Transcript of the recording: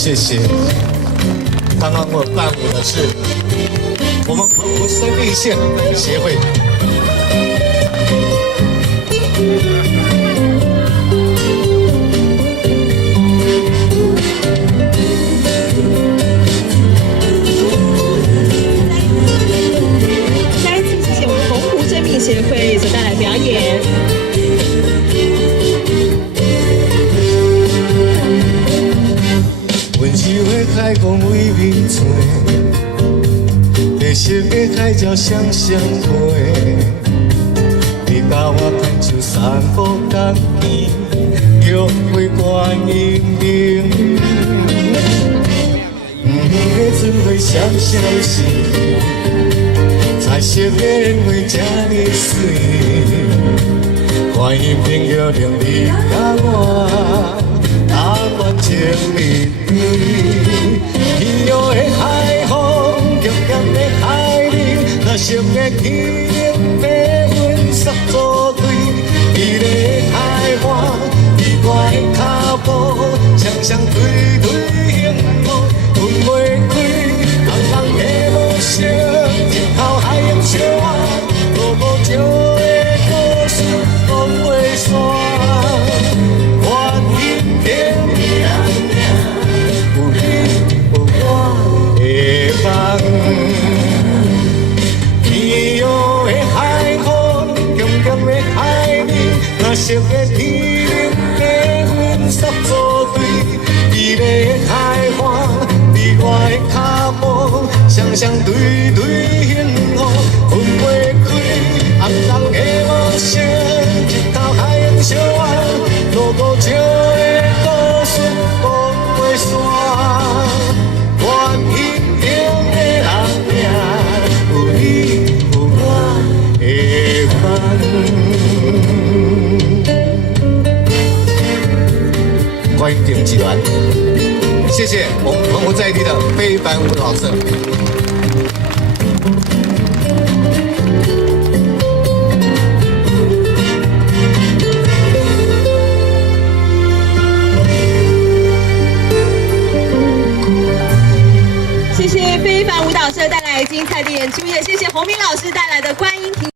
谢谢。刚刚我伴舞的是我们澎湖生命线协会。再一次谢谢我们澎湖生命协会所带来的表演。 温柔的海光为面做，白色的海鸟双双飞。你甲我牵手散步港边，约会观音亭。黄的船花闪闪时，彩色的莲花这呢水。观音亭约定你甲我。 打扮情面对，奇妙的海风，强强的海面，那色的天被阮纱作对，美丽的海岸，奇怪的脚步，双双对对幸福分袂开，人人的梦想，日头海洋相爱，路无情的故事讲袂煞。 色的天被阮纱作对，美丽的海岸，你我的脚步，双双对对幸福分袂开。红人的梦想，日头海洋相爱，路无情的故事讲袂煞。观音亭的人命，有你有我的梦。 观音亭集团，谢谢我们澎湖在地的非凡舞蹈社。谢谢非凡舞蹈社带来精彩的演出，也谢谢洪明老师带来的观音亭。